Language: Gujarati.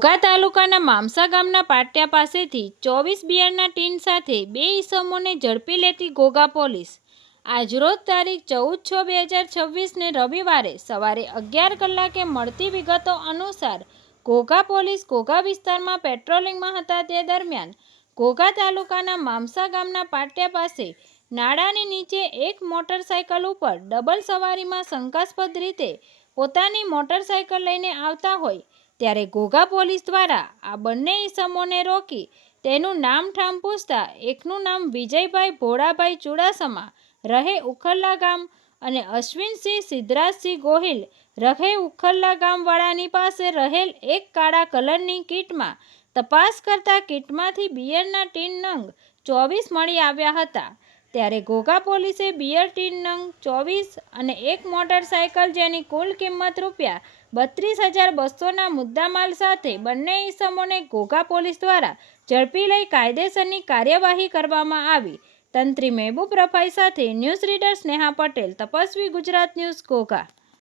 ઘોઘા તાલુકાના મામસા ગામના પાટિયા પાસેથી 24 બિયરના ટીન સાથે 2 ઈસમોને ઝડપી લેતી ઘોઘા પોલીસ આજરોજ તારીખ 14/6/2026 ને રવિવારે સવારે 11 કલાકે મળતી વિગતો અનુસાર ઘોઘા પોલીસ ઘોઘા વિસ્તારમાં પેટ્રોલિંગમાં હતા તે દરમિયાન ઘોઘા તાલુકાના મામસા ગામના પાટિયા પાસે નાળાની નીચે એક મોટરસાયકલ ઉપર ડબલ સવારીમાં શંકાસ્પદ રીતે પોતાની મોટરસાયકલ લઈને આવતા હોય ત્યારે ઘોઘા પોલીસ દ્વારા આ બંને ઈસમોને રોકી તેનું નામઠામ પૂછતા એકનું નામ વિજયભાઈ ભોળાભાઈ ચુડાસમા રહે ઉખરલા ગામ અને અશ્વિનસિંહ સિદ્ધરાજસિંહ ગોહિલ રહે ઉખરલા ગામવાળાની પાસે રહેલ એક કાળા કલરની કીટમાં તપાસ કરતા કીટમાંથી બિયરના ટીન નંગ 24 મળી આવ્યા હતા ત્યારે ઘોઘા પોલીસે બિયર ટીન નંગ 24 અને એક મોટરસાયકલ જેની કુલ કિંમત ₹32,200ના મુદ્દામાલ સાથે બંને ઈસમોને ઘોઘા પોલીસ દ્વારા ઝડપી લઈ કાયદેસરની કાર્યવાહી કરવામાં આવી। તંત્રી મહેબૂબ રફાઈ સાથે news reader Sneha Patel, Tapasvi Gujarat news, Ghogha.